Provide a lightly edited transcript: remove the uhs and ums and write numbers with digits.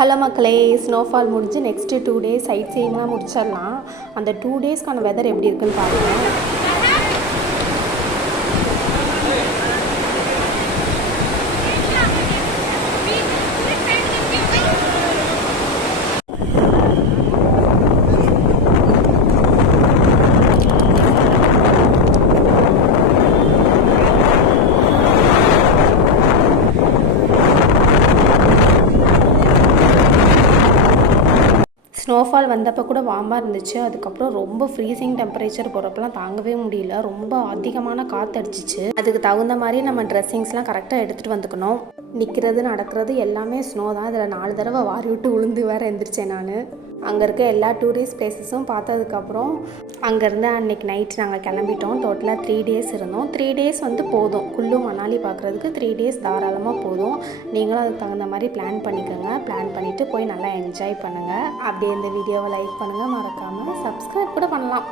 Hello மக்களே, snowfall முடிஞ்சு next 2 days side சீயிங்லாம் முடிச்சிடலாம். அந்த 2 டேஸ்க்கான வெதர் எப்படி இருக்குன்னு பாருங்கள். ஸ்னோஃபால் வந்தப்போ கூட வார்மாக இருந்துச்சு. அதுக்கப்புறம் ரொம்ப ஃப்ரீசிங் டெம்பரேச்சர் போகிறப்பெல்லாம் தாங்கவே முடியல. ரொம்ப அதிகமான காற்று அடிச்சிச்சு. அதுக்கு தகுந்த மாதிரி நம்ம ட்ரெஸ்ஸிங்ஸ்லாம் கரெக்டாக எடுத்துகிட்டு வந்துக்கணும். நிற்கிறது நடக்கிறது எல்லாமே ஸ்னோ தான். இதில் 4 தடவை வாரி விட்டு உளுந்து வேறு எழுந்திரிச்சேன் நான். அங்கே இருக்க எல்லா டூரிஸ்ட் பிளேஸஸும் பார்த்ததுக்கப்புறம் அங்கேருந்து அன்றைக்கி நைட் நாங்கள் கிளம்பிட்டோம். டோட்டலாக 3 டேஸ் இருந்தோம். 3 டேஸ் போதும். குல்லு மணாலி பார்க்குறதுக்கு 3 டேஸ் தாராளமாக போதும். நீங்களும் அதுக்கு தகுந்த மாதிரி பிளான் பண்ணிக்கோங்க. பிளான் பண்ணிவிட்டு போய் நல்லா என்ஜாய் பண்ணுங்கள். அப்படியே இந்த வீடியோவை லைக் பண்ணுங்கள், மறக்காமல் சப்ஸ்கிரைப் கூட பண்ணலாம்.